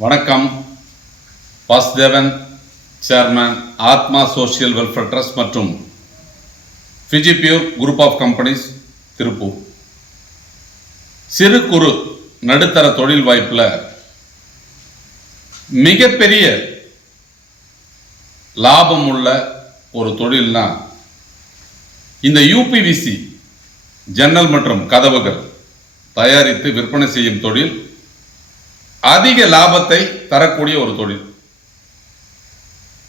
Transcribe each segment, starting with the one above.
வணக்கம். Vasudevan chairman Atma social welfare trust மற்றும் Fiji pure group of companies Tiruppur. சிறு குறு நடுத்தர தொழில் வாய்ப்பில் மிகப்பெரிய லாபம் உள்ள ஒரு தொழில்னா இந்த யூபிவிசி ஜன்னல் மற்றும் கதவுகள் தயாரித்து விற்பனை செய்யும் தொழில் அதிக லாபத்தை தரக்கூடிய ஒரு தொழில்.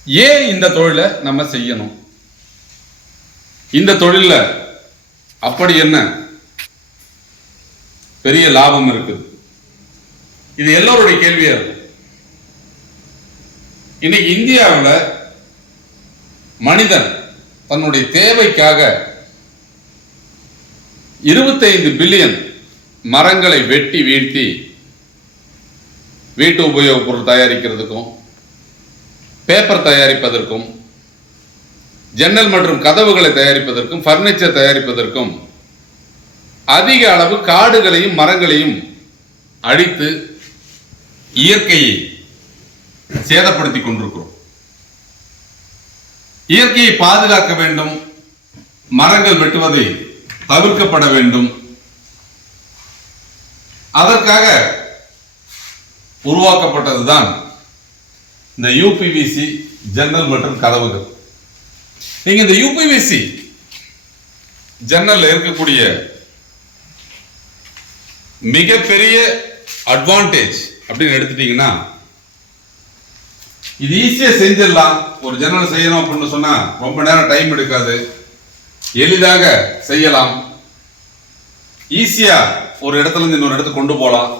ஏன் இந்த தொழிலை நம்ம செய்யணும்? இந்த தொழிலில் அப்படி என்ன? பெரிய லாபம் இருக்குது. இது எல்லோருடைய கேள்வியாக இருக்கும். இன்னைக்கு இந்தியாவில் மனிதன் தன்னுடைய தேவைக்காக இருபத்தைந்து பில்லியன் மரங்களை வெட்டி வீழ்த்தி வீட்டு உபயோகப் பொருள் தயாரிக்கிறதுக்கும் பேப்பர் தயாரிப்பதற்கும் ஜன்னல் மற்றும் கதவுகளை தயாரிப்பதற்கும் ஃபர்னிச்சர் தயாரிப்பதற்கும் அதிக அளவு காடுகளையும் மரங்களையும் அழித்து இயற்கையை சேதப்படுத்தி கொண்டிருக்கிறோம். இயற்கையை பாதுகாக்க வேண்டும் மரங்கள் வெட்டுவதை தவிர்க்கப்பட வேண்டும். அதற்காக உருவாக்கப்பட்டது தான் இந்த யூபிவிசி ஜன்னல் மற்றும் கதவுகள். நீங்க இந்த யூபிவிசி ஜன்னல் இருக்கக்கூடிய மிகப்பெரிய அட்வான்டேஜ் அப்படின்னு எடுத்துட்டீங்கன்னா இது ஈஸியா செஞ்சிடலாம். ஒரு ஜன்னல் செய்யணும் அப்படின்னு சொன்னா ரொம்ப நேரம் டைம் எடுக்காது. எளிதாக செய்யலாம். ஈஸியா ஒரு இடத்துல இருந்து இன்னொரு இடத்துக்கு கொண்டு போகலாம்.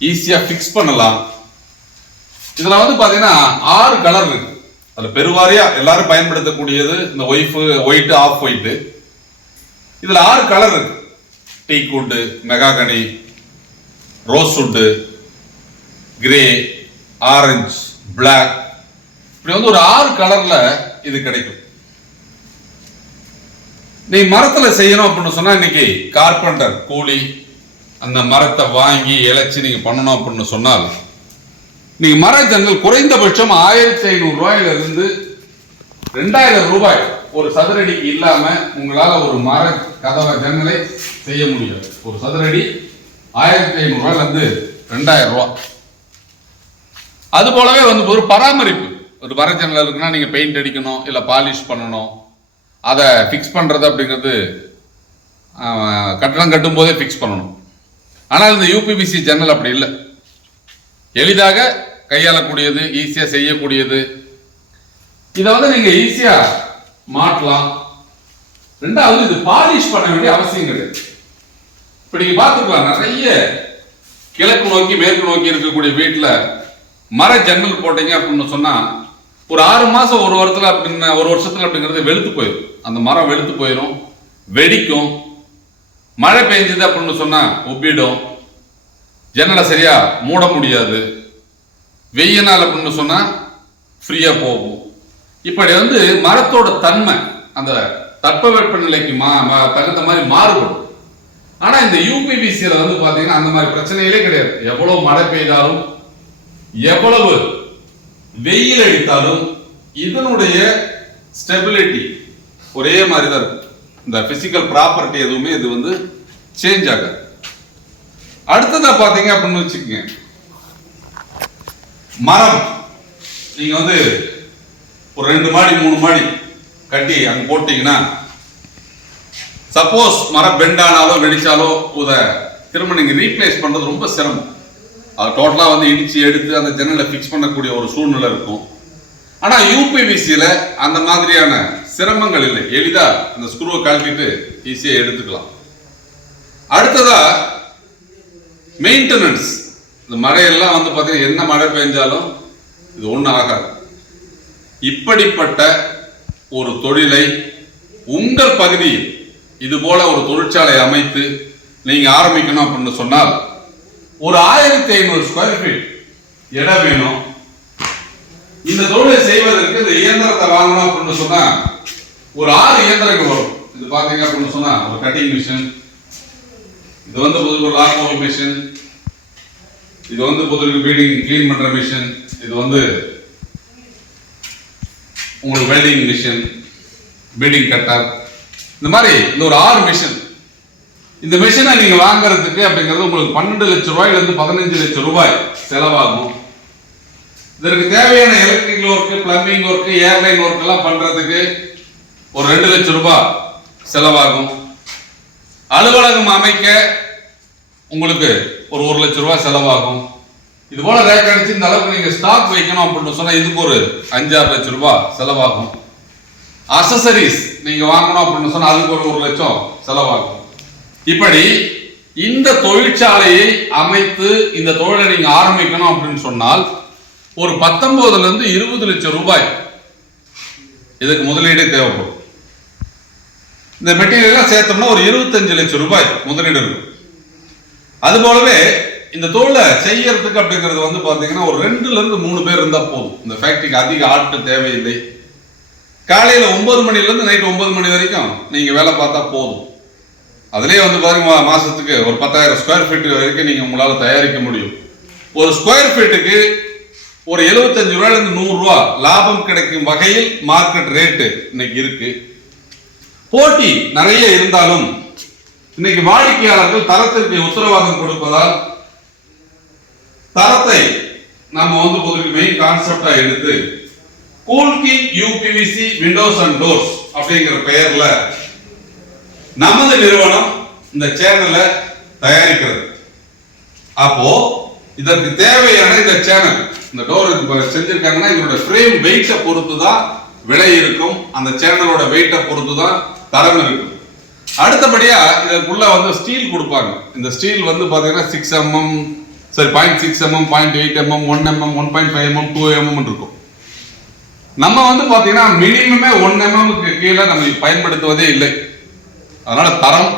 ஈஸியாக ஃபிக்ஸ் பண்ணலாம். இதில் வந்து பார்த்தீங்கன்னா ஆறு கலர் இருக்கு. அதில் பெருவாரியாக எல்லாரும் பயன்படுத்தக்கூடியது இந்த ஒய்ஃபு ஒயிட்டு ஆஃப் ஒயிட்டு இதில் ஆறு கலர் இருக்கு. டீ கூட்டு mahogany rose wood grey orange black இப்படி வந்து ஒரு ஆறு கலரில் இது கிடைக்கும். நீ மரத்தில் செய்யணும் அப்படின்னு சொன்னால் இன்னைக்கு கார்பெண்டர் கூலி அந்த மரத்தை வாங்கி இழைச்சி நீங்கள் பண்ணணும் அப்படின்னு சொன்னால் நீங்கள் மர குறைந்தபட்சம் ஆயிரத்தி ஐநூறு ரெண்டாயிரம் ரூபாய் ஒரு சதுரடிக்கு இல்லாமல் உங்களால் ஒரு மர கதவை ஜன்னலை செய்ய முடியாது ஒரு சதுரடி ஆயிரத்தி ஐநூறு ரெண்டாயிரம் ரூபா. அது போலவே வந்து ஒரு பராமரிப்பு. ஒரு மர ஜன்னல் இருக்குன்னா நீங்கள் பெயிண்ட் அடிக்கணும் இல்லை பாலிஷ் பண்ணணும். அதை ஃபிக்ஸ் பண்ணுறது அப்படிங்கிறது கட்டணம் கட்டும்போதே கட்டும் போதே ஃபிக்ஸ் பண்ணணும். ஆனால் இந்த யூபிபிசி ஜன்னல் அப்படி இல்லை. எளிதாக கையாளக்கூடியது ஈஸியாக செய்யக்கூடியது. இதை வந்து நீங்கள் ஈஸியாக மாட்டலாம் ரெண்டாவது இது பாலிஷ் பண்ண வேண்டிய அவசியம் கிடையாது. இப்போ நீங்கள் பார்த்துக்கலாம் நிறைய கிழக்கு நோக்கி மேற்கு நோக்கி இருக்கக்கூடிய வீட்டில் மர ஜன்னல் போட்டீங்க அப்படின்னு சொன்னால் ஒரு ஆறு மாதம் ஒரு வருஷத்தில் அப்படின்னு ஒரு வருஷத்தில் அப்படிங்கிறது வெளுத்து போயிடும் அந்த மரம் வெளுத்து போயிடும் வெடிக்கும். மழை பெஞ்சது அப்படின்னு சொன்னால் உப்பிடும் ஜன்னலை சரியாக மூட முடியாது. வெய்ய நாள் அப்படின்னு சொன்னால் ஃப்ரீயாக போகும். இப்படி வந்து மரத்தோட தன்மை அந்த தட்பவெப்ப நிலைக்கு மா மா- தகுந்த மாதிரி மாறுபடும். ஆனால் இந்த யூபிபிசியில் வந்து பார்த்தீங்கன்னா அந்த மாதிரி பிரச்சனைகளே கிடையாது. எவ்வளோ மழை பெய்தாலும் எவ்வளவு வெயில் அடித்தாலும் இதனுடைய ஸ்டெபிலிட்டி ஒரே மாதிரி தான் இருக்கும். இந்த பிசிக்கல் ப்ராப்பர்ட்டி எதுவுமே இது வந்து சேஞ்ச் ஆகாது. அடுத்ததா பாத்தீங்க அப்படின்னு வச்சுக்கோங்க. மரம். நீங்க வந்து ஒரு ரெண்டு மாடி மூணு மாடி கட்டி அங்க போட்டீங்கன்னா சப்போஸ் மரம் பெண்ட் ஆனாலோ வெடிச்சாலோ உத திரும்ப நீங்க ரீப்ளேஸ் பண்றது ரொம்ப சிரமம். அது டோட்டலாக வந்து இடிச்சு எடுத்து அந்த ஜன்னலை ஃபிக்ஸ் பண்ணக்கூடிய ஒரு சூழ்நிலை இருக்கும். ஆனால் யூபிபிசியில் அந்த மாதிரியான சிரமங்கள் இல்லை. எளிதா அந்த ஸ்க்ரூவை கழட்டிட்டு ஈஸியாக எடுத்துக்கலாம். அடுத்ததா மெயின்டெனன்ஸ் இந்த மழையெல்லாம் வந்து பார்த்தீங்கன்னா என்ன மழை பெஞ்சாலும் இது ஒன்றும் ஆகாது. இப்படிப்பட்ட ஒரு தொழிலை உங்கள் பகுதியில் இது போல ஒரு தொழிற்சாலை அமைத்து நீங்கள் ஆரம்பிக்கணும் அப்படின்னு சொன்னால் ஒரு ஆயிரத்தி ஐநூறு ஸ்கொயர் ஃபீட் இடம் வேணும். இந்த தொழிலை செய்வதற்கு இந்த இயந்திரத்தை வாங்கணும் அப்படின்னு சொன்னால் ஒரு ஆறு இயந்திரங்கள் வரும். இது பாத்தீங்க அப்படின்னு சொன்னா ஒரு கட்டிங் மிஷின் இது வந்து ஒரு லாக் மிஷின் இது வந்து பொதுவுக்கு பில்டிங் க்ளீன் பண்ற மிஷின் இது வந்து உங்களுக்கு வெல்டிங் மிஷின் பில்டிங் கட்டர் இந்த மாதிரி இந்த ஒரு ஆறு மிஷின் இந்த மிஷினை நீங்க வாங்குறதுக்கு அப்படிங்கிறது உங்களுக்கு பன்னெண்டு லட்சம் ரூபாயில இருந்து பதினஞ்சு லட்சம் ரூபாய் செலவாகும். இதற்கு தேவையான electrical work plumbing work airline work எல்லாம் பண்றதுக்கு ஒரு ரெண்டு லட்சம் ரூபாய் செலவாகும். அலுவலகம் அமைக்க உங்களுக்கு ஒரு ஒரு லட்சம் ரூபாய் செலவாகும். இது போல ரேக் அடிச்சு இந்த அளவுக்கு நீங்க ஸ்டாக் வைக்கணும் அப்படின்னு சொன்னா இதுக்கு ஒரு அஞ்சாறு லட்சம் ரூபாய் செலவாகும். அசசரிஸ் நீங்க வாங்கணும் அப்படின்னு சொன்னா அதுக்கு ஒரு ஒரு லட்சம் செலவாகும். இப்படி இந்த தொழிற்சாலையை அமைத்து இந்த தொழிலை நீங்க ஆரம்பிக்கணும் அப்படின்னு சொன்னால் ஒரு பத்தொன்பதுல இருந்து இருபது லட்சம் ரூபாய் இதுக்கு முதலீடு தேவைப்படும். இந்த மெட்டீரியல்லாம் சேர்த்தோம்னா ஒரு இருபத்தஞ்சு லட்சம் ரூபாய் முதலீடு இருக்கும். அது போலவே இந்த தோலை செய்யறதுக்கு அப்படிங்கிறது வந்து பாத்தீங்கன்னா ஒரு ரெண்டுல இருந்து மூணு பேர் இருந்தா போதும். இந்த ஃபேக்டரிக்கு அதிக ஆட்கள் தேவையில்லை. காலையில ஒன்பது மணில இருந்து நைட் ஒன்பது மணி வரைக்கும் நீங்க வேலை பார்த்தா போதும். அதுலயே வந்து பாருங்க மாதத்துக்கு மாசத்துக்கு ஒரு பத்தாயிரம் ஸ்கொயர் ஃபீட் வரைக்கும் நீங்க உங்களால தயாரிக்க முடியும். ஒரு ஸ்கொயர் ஃபீட்டுக்கு ஒரு எழுபத்தஞ்சு ரூபாயிலிருந்து நூறு ரூபா லாபம் கிடைக்கும் வகையில் மார்க்கெட் ரேட்டு இன்னைக்கு இருக்கு. போட்டி நிறைய இருந்தாலும் இன்னைக்கு வாடிக்கையாளர்கள் தரத்திற்கு உத்தரவாதம் கொடுப்பதால் தரத்தை நம்ம வந்து பொதுக்கு மெயின் கான்செப்டா எடுத்து cool king UPVC windows and doors அப்படிங்கிற பெயர்ல நமது நிறுவனம் இந்த சேனலை தயாரிக்கிறது. அப்போ இதற்கு தேவையான இந்த சேனல் இந்த டோர் செஞ்சிருக்காங்கன்னா இதோட ஃப்ரேம் வெயிட்டை பொறுத்து தான் விலை இருக்கும் அந்த சேனலோட வெயிட்டை பொறுத்து தான் தரம் இருக்கும். அடுத்தபடியா இதற்குள்ள வந்து ஸ்டீல் கொடுப்பாங்க. இந்த ஸ்டீல் வந்து பாத்தீங்கன்னா சிக்ஸ் எம்எம் சரி point six MM point eight MM one MM one point five MM two MM இருக்கும். நம்ம வந்து பாத்தீங்கன்னா மினிமமே ஒன் எம்எம்க்கு கீழே நம்ம பயன்படுத்துவதே இல்லை. அதனால தரம்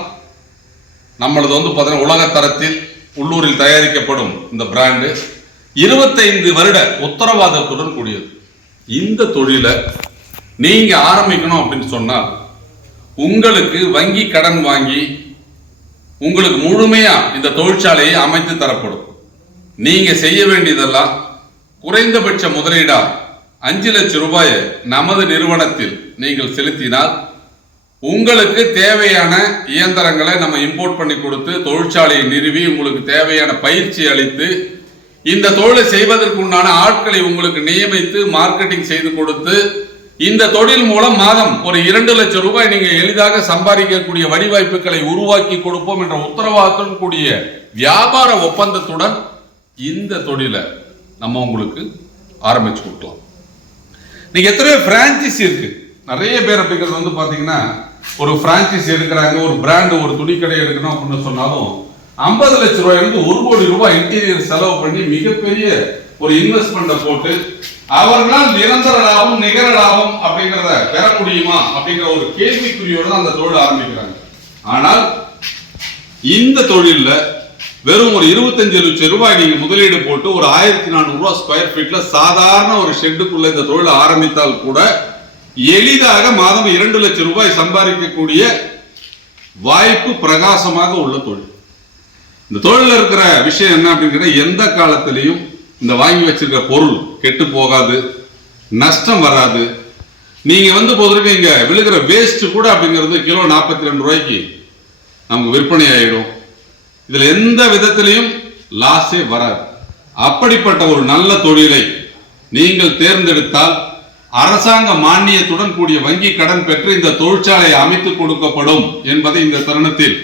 நம்மளது வந்து பார்த்தீங்கன்னா உலக தரத்தில் உள்ளூரில் தயாரிக்கப்படும் இந்த பிராண்டு இருபத்தைந்து வருட உத்தரவாதத்துடன் கூடியது. இந்த தொழிலை நீங்க ஆரம்பிக்கணும் அப்படின்னு சொன்னால் உங்களுக்கு வங்கி கடன் வாங்கி உங்களுக்கு முழுமையா இந்த தொழிற்சாலையை அமைத்து தரப்படும். நீங்க செய்ய வேண்டியதெல்லாம் குறைந்தபட்ச முதலீடா அஞ்சு லட்சம் ரூபாயை நமது நிறுவனத்தில் நீங்கள் செலுத்தினால் உங்களுக்கு தேவையான இயந்திரங்களை நம்ம இம்போர்ட் பண்ணி கொடுத்து தொழிற்சாலையை நிறுவி உங்களுக்கு தேவையான பயிற்சி அளித்து இந்த தொழிலை செய்வதற்கு உண்டான ஆட்களை உங்களுக்கு நியமித்து மார்க்கெட்டிங் செய்து கொடுத்து இந்த தொழில் மூலம் மாதம் ஒரு இரண்டு லட்சம் ரூபாய் நீங்கள் எளிதாக சம்பாதிக்கக்கூடிய வழிவாய்ப்புகளை உருவாக்கி கொடுப்போம் என்ற உத்தரவாதத்துடன் கூடிய வியாபார ஒப்பந்தத்துடன் இந்த தொழிலை நம்ம உங்களுக்கு ஆரம்பிச்சு கொடுக்கலாம். நீங்கள் எத்தனையோ பிரான்ச்சைஸ் இருக்கு. நிறைய பேர் அப்படிங்கிறது வந்து பார்த்தீங்கன்னா ஒரு பிரான்ச்சைஸ் எடுக்கிறாங்க ஒரு பிராண்டு ஒரு துணிக்கடை எடுக்கணும் அப்படின்னு சொன்னாலும் ஐம்பது லட்சம் ரூபாயிலிருந்து ஒரு கோடி ரூபாய் இன்டீரியர் செலவு பண்ணி மிகப்பெரிய ஒரு இன்வெஸ்ட்மெண்ட்டை போட்டு அவர்களால் நிரந்தர லாபம் நிகர லாபம் அப்படிங்கிறத பெற முடியுமா அப்படிங்கிற ஒரு கேள்விக்குறியோடு தான் அந்த தொழில் ஆரம்பிக்கிறாங்க. ஆனால் இந்த தொழிலில் வெறும் ஒரு இருபத்தஞ்சு லட்சம் ரூபாய் நீங்க முதலீடு போட்டு ஒரு ஆயிரத்தி நானூறு ரூபாய் ஸ்கொயர் ஃபீட்ல சாதாரண ஒரு ஷெட்டுக்குள்ள இந்த தொழில் ஆரம்பித்தால் கூட எளிதாக மாதம் இரண்டு லட்சம் ரூபாய் சம்பாதிக்கக்கூடிய வாய்ப்பு பிரகாசமாக உள்ள தொழில். இந்த தொழிலில் இருக்கிற விஷயம் என்ன அப்படின்னு கேட்டால் எந்த காலத்திலையும் இந்த வாங்கி வச்சிருக்கிற பொருள் கெட்டு போகாது நஷ்டம் வராது. நீங்கள் வந்து பொதுவாக இங்கே விழுகிற வேஸ்ட் கூட அப்படிங்கிறது கிலோ நாற்பத்தி ரெண்டு ரூபாய்க்கு நமக்கு விற்பனை ஆகிடும் இதில் எந்த விதத்திலையும் லாஸே வராது. அப்படிப்பட்ட ஒரு நல்ல தொழிலை நீங்கள் தேர்ந்தெடுத்தால் அரசாங்க மானியத்துடன் கூடிய வங்கி கடன் பெற்று இந்த தொழிற்சாலை அமைத்துக் கொடுக்கப்படும் என்பதை இந்த தருணத்தில்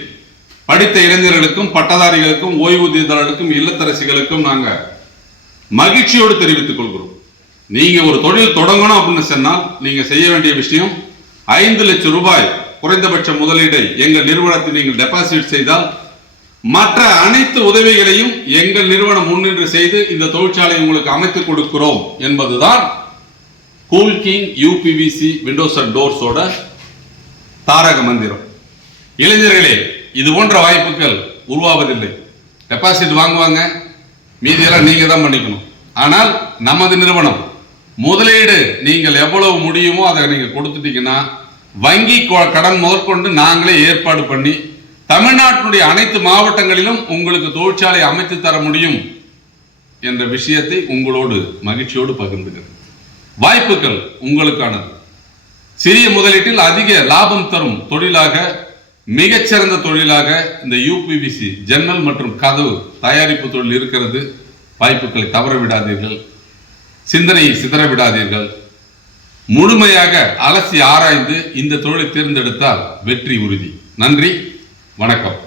படித்த இளைஞர்களுக்கும் பட்டதாரிகளுக்கும் ஓய்வூதியதாரர்களுக்கும் இல்லத்தரசிகளுக்கும் நாங்க மகிழ்ச்சியோடு தெரிவித்துக் கொள்கிறோம். நீங்க ஒரு தொழில் தொடங்கணும் அப்படின்னு சொன்னால் நீங்க செய்ய வேண்டிய விஷயம் ஐந்து லட்சம் ரூபாய் குறைந்தபட்ச முதலீடை எங்கள் நிறுவனத்தில் நீங்கள் டெபாசிட் செய்தால் மற்ற அனைத்து உதவிகளையும் எங்கள் நிறுவனம் முன்னின்று செய்து இந்த தொழிற்சாலை உங்களுக்கு அமைத்துக் கொடுக்கிறோம் என்பதுதான் cool king UPVC windows and டோர்ஸோட தாரக மந்திரம். இளைஞர்களே இது போன்ற வாய்ப்புகள் உருவாவதில்லை. டெபாசிட் வாங்குவாங்க. மீதியெல்லாம் நீங்கள் தான் பண்ணிக்கணும். ஆனால் நமது நிறுவனம் முதலீடு நீங்கள் எவ்வளவு முடியுமோ அதை நீங்கள் கொடுத்துட்டீங்கன்னா வங்கி கொ- கடன் முதற்கொண்டு நாங்களே ஏற்பாடு பண்ணி தமிழ்நாட்டினுடைய அனைத்து மாவட்டங்களிலும் உங்களுக்கு தொழிற்சாலை அமைத்து தர முடியும் என்ற விஷயத்தை உங்களோடு மகிழ்ச்சியோடு பகிர்ந்துகிறேன் வாய்ப்புகள் உங்களுக்கானது. சிறிய முதலீட்டில் அதிக லாபம் தரும் தொழிலாக மிகச்சிறந்த தொழிலாக இந்த யூபிவிசி ஜன்னல் மற்றும் கதவு தயாரிப்பு தொழில் இருக்கிறது. வாய்ப்புகளை தவற விடாதீர்கள் சிந்தனையை சிதற விடாதீர்கள் முழுமையாக அலசி ஆராய்ந்து இந்த தொழிலை தேர்ந்தெடுத்தால் வெற்றி உறுதி. நன்றி. வணக்கம்.